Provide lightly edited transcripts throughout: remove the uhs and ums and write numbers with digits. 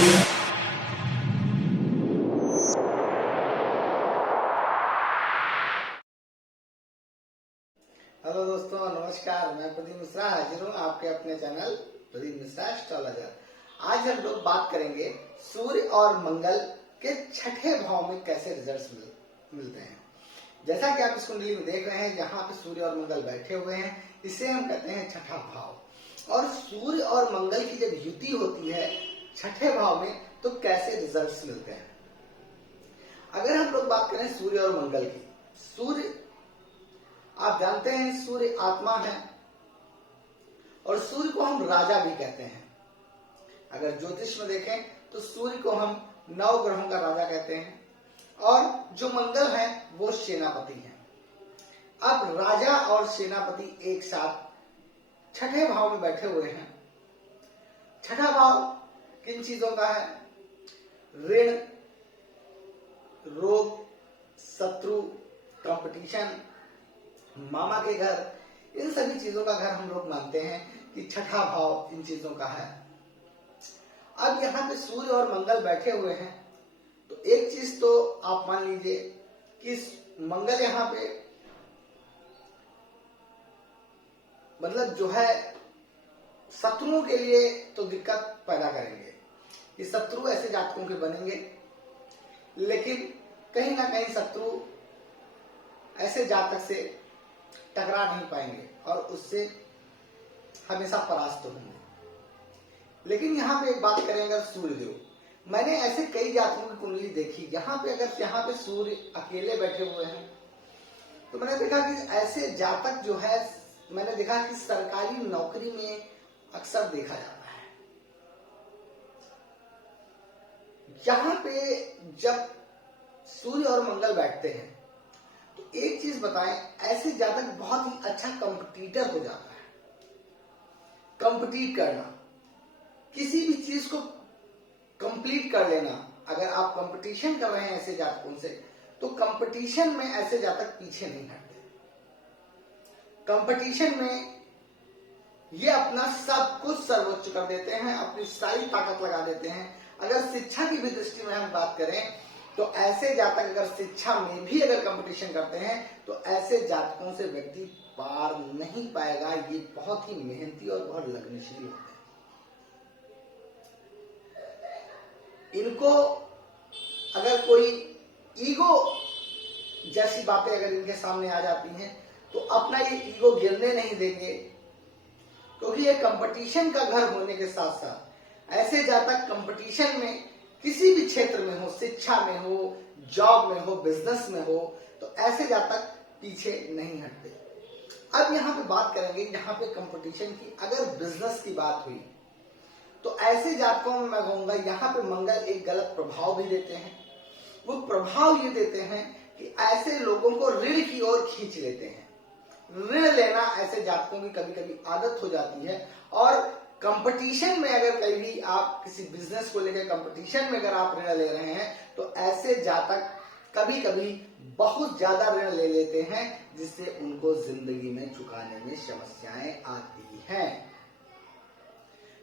Hello दोस्तों, नमस्कार। मैं प्रदीप मिश्रा हाजिर हूँ आपके अपने चैनल प्रदीप मिश्रा एस्ट्रोलॉजर। आज हम लोग बात करेंगे सूर्य और मंगल के छठे भाव में कैसे रिजल्ट्स मिलते हैं। जैसा कि आप इस कुंडली में देख रहे हैं, यहाँ पे सूर्य और मंगल बैठे हुए हैं, इसे हम कहते हैं छठा भाव। और सूर्य और मंगल की जब युति होती है छठे भाव में, तो कैसे रिजल्ट्स मिलते हैं। अगर हम लोग बात करें सूर्य और मंगल की, सूर्य आप जानते हैं सूर्य आत्मा है और सूर्य को हम राजा भी कहते हैं। अगर ज्योतिष में देखें तो सूर्य को हम नवग्रहों का राजा कहते हैं और जो मंगल है वो सेनापति है। अब राजा और सेनापति एक साथ छठे भाव में बैठे हुए हैं। छठा भाव किन चीजों का है? ऋण, रोग, शत्रु, कंपटीशन, मामा के घर, इन सभी चीजों का घर हम लोग मानते हैं कि छठा भाव इन चीजों का है। अब यहाँ पे सूर्य और मंगल बैठे हुए हैं, तो एक चीज तो आप मान लीजिए कि मंगल यहाँ पे मतलब जो है शत्रुओं के लिए तो दिक्कत पैदा करेंगे कि शत्रु ऐसे जातकों के बनेंगे, लेकिन कहीं ना कहीं शत्रु ऐसे जातक से टकरा नहीं पाएंगे और उससे हमेशा परास्त होंगे। लेकिन यहाँ पे एक बात करें, अगर सूर्यदेव, मैंने ऐसे कई जातकों की कुंडली देखी, यहाँ पे अगर यहाँ पे सूर्य अकेले बैठे हुए हैं, तो मैंने देखा कि ऐसे जातक जो है, मैंने देखा कि सरकारी नौकरी में अक्सर देखा जाता है। यहाँ पे जब सूर्य और मंगल बैठते हैं तो एक चीज बताएं, ऐसे जातक बहुत ही अच्छा कंपटीटर हो जाता है। कंपटीट करना, किसी भी चीज को कंप्लीट कर लेना। अगर आप कंपटीशन कर रहे हैं ऐसे जातकों से, तो कंपटीशन में ऐसे जातक पीछे नहीं हटते। कंपटीशन में ये अपना सब कुछ सर्वोच्च कर देते हैं, अपनी सारी ताकत लगा देते हैं। अगर शिक्षा की भी दृष्टि में हम बात करें तो ऐसे जातक अगर शिक्षा में भी अगर कंपटीशन करते हैं तो ऐसे जातकों से व्यक्ति पार नहीं पाएगा। ये बहुत ही मेहनती और बहुत लगनशील होते हैं। इनको अगर कोई ईगो जैसी बातें अगर इनके सामने आ जाती हैं तो अपना ये ईगो गिरने नहीं देंगे, क्योंकि ये कंपटीशन का घर होने के साथ साथ ऐसे जातक कंपटीशन में किसी भी क्षेत्र में हो, शिक्षा में हो, जॉब में हो, बिजनेस में हो, तो ऐसे जातक पीछे नहीं हटते। अब यहाँ पे बात करेंगे, यहाँ पे कंपटीशन की अगर बिजनेस की बात हुई तो ऐसे जातकों में मैं कहूंगा यहाँ पे मंगल एक गलत प्रभाव भी देते हैं। वो प्रभाव ये देते हैं कि ऐसे लोगों को ऋण की ओर खींच लेते हैं। ऋण लेना ऐसे जातकों की कभी कभी आदत हो जाती है। और कंपटीशन में अगर कभी आप किसी बिजनेस को लेकर कंपटीशन में अगर आप ऋण ले रहे हैं तो ऐसे जातक कभी कभी बहुत ज्यादा ऋण ले लेते हैं, जिससे उनको जिंदगी में चुकाने में समस्याएं आती हैं।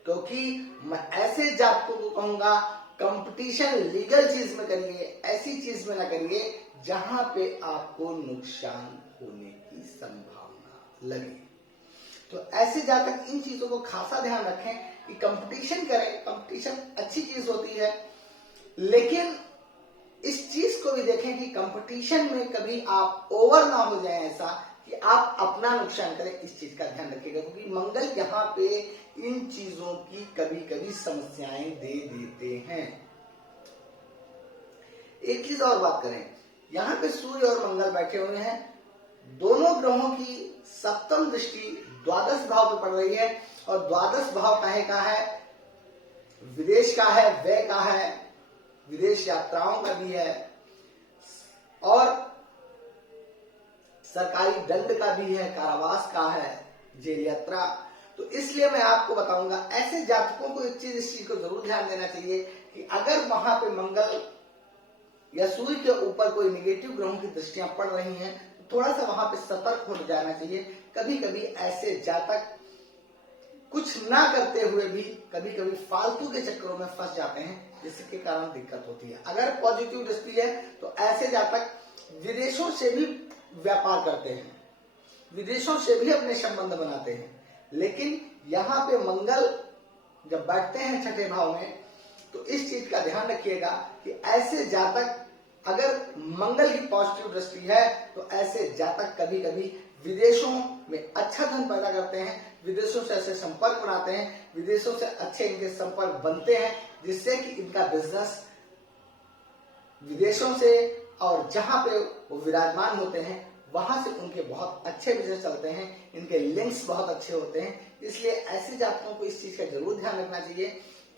क्योंकि मैं ऐसे जातकों को कहूंगा कंपटीशन लीगल चीज में करिए, ऐसी चीज में ना करिए जहां पे आपको नुकसान होने की संभावना लगे। तो ऐसे जातक इन चीजों को खासा ध्यान रखें कि कंपटीशन करें। कंपटीशन अच्छी चीज होती है, लेकिन इस चीज को भी देखें कि कंपटीशन में कभी आप ओवर ना हो जाएं, ऐसा कि आप अपना नुकसान करें। इस चीज का ध्यान रखिएगा, क्योंकि मंगल यहाँ पे इन चीजों की कभी कभी समस्याएं दे देते हैं। एक चीज और बात करें, यहाँ पे सूर्य और मंगल बैठे हुए हैं, दोनों ग्रहों की सप्तम दृष्टि द्वादश भाव पे पड़ रही है। और द्वादश भाव काहे का है? विदेश का है, व्यय का है, विदेश यात्राओं का भी है और सरकारी दंड का भी है, कारावास का है, जेल यात्रा। तो इसलिए मैं आपको बताऊंगा, ऐसे जातकों को एक चीज, इस चीज को जरूर ध्यान देना चाहिए कि अगर वहां पे मंगल या सूर्य के ऊपर कोई निगेटिव ग्रहों की दृष्टियां पड़ रही हैं तो थोड़ा सा वहां पे सतर्क हो जाना चाहिए। कभी कभी ऐसे जातक कुछ ना करते हुए भी कभी कभी फालतू के चक्करों में फंस जाते हैं, जिसके कारण दिक्कत होती है। अगर पॉजिटिव दृष्टि है तो ऐसे जातक विदेशों से भी व्यापार करते हैं, विदेशों से भी अपने संबंध बनाते हैं। लेकिन यहाँ पे मंगल जब बैठते हैं छठे भाव में, तो इस चीज का ध्यान रखिएगा कि ऐसे जातक, अगर मंगल की पॉजिटिव दृष्टि है तो ऐसे जातक कभी कभी विदेशों में अच्छा धन पैदा करते हैं, विदेशों से ऐसे संपर्क बनाते हैं, विदेशों से अच्छे इनके संपर्क बनते हैं, जिससे कि इनका बिजनेस विदेशों से और जहां पे वो विराजमान होते हैं वहां से उनके बहुत अच्छे बिजनेस चलते हैं, इनके लिंक्स बहुत अच्छे होते हैं। इसलिए ऐसे जातकों को इस चीज का जरूर ध्यान रखना चाहिए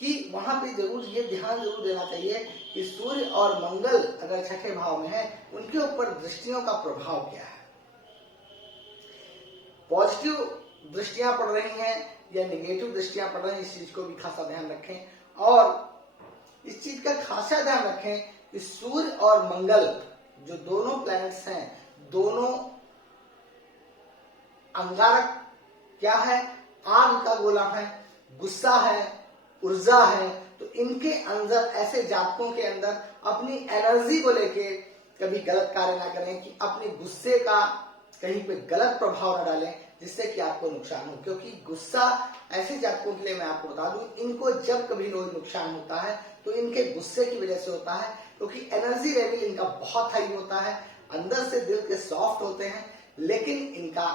कि वहां पे जरूर ये ध्यान जरूर देना चाहिए कि सूर्य और मंगल अगर छठे भाव में है, उनके ऊपर दृष्टियों का प्रभाव क्या है। पॉजिटिव दृष्टियां पड़ रही हैं या निगेटिव दृष्टियां पड़ रही हैं, इस चीज को भी खासा ध्यान रखें। और इस चीज का खासा ध्यान रखें कि सूर्य और मंगल जो दोनों प्लैनेट्स हैं, दोनों अंगारक क्या है, आग का गोला है, गुस्सा है, ऊर्जा है। तो इनके अंदर, ऐसे जातकों के अंदर अपनी एनर्जी को लेके कभी गलत कार्य ना करें कि अपने गुस्से का कहीं पे गलत प्रभाव न डालें जिससे कि आपको नुकसान हो। क्योंकि गुस्सा ऐसे जातकों के लिए मैं आपको बता दूं, इनको जब कभी कोई नुकसान होता है तो इनके गुस्से की वजह से होता है, क्योंकि एनर्जी लेवल इनका बहुत हाई होता है, अंदर से दिल के सॉफ्ट होते हैं, लेकिन इनका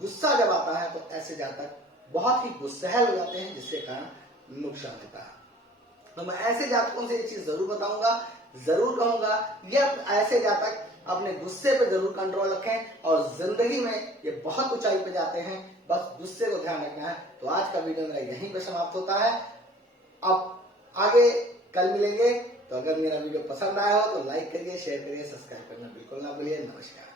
गुस्सा जब आता है तो ऐसे जातक बहुत ही गुस्सैल हो जाते हैं, जिससे कारण नुकसान होता है। तो मैं ऐसे जातकों से ये चीज जरूर बताऊंगा, जरूर कहूंगा, ये ऐसे जातक अपने गुस्से पे जरूर कंट्रोल रखें और जिंदगी में ये बहुत ऊंचाई पे जाते हैं, बस गुस्से को ध्यान रखना है। तो आज का वीडियो मेरा यहीं पे समाप्त होता है। अब आगे कल मिलेंगे। तो अगर मेरा वीडियो पसंद आया हो तो लाइक करिए, शेयर करिए, सब्सक्राइब करना बिल्कुल ना भूलिए। नमस्कार।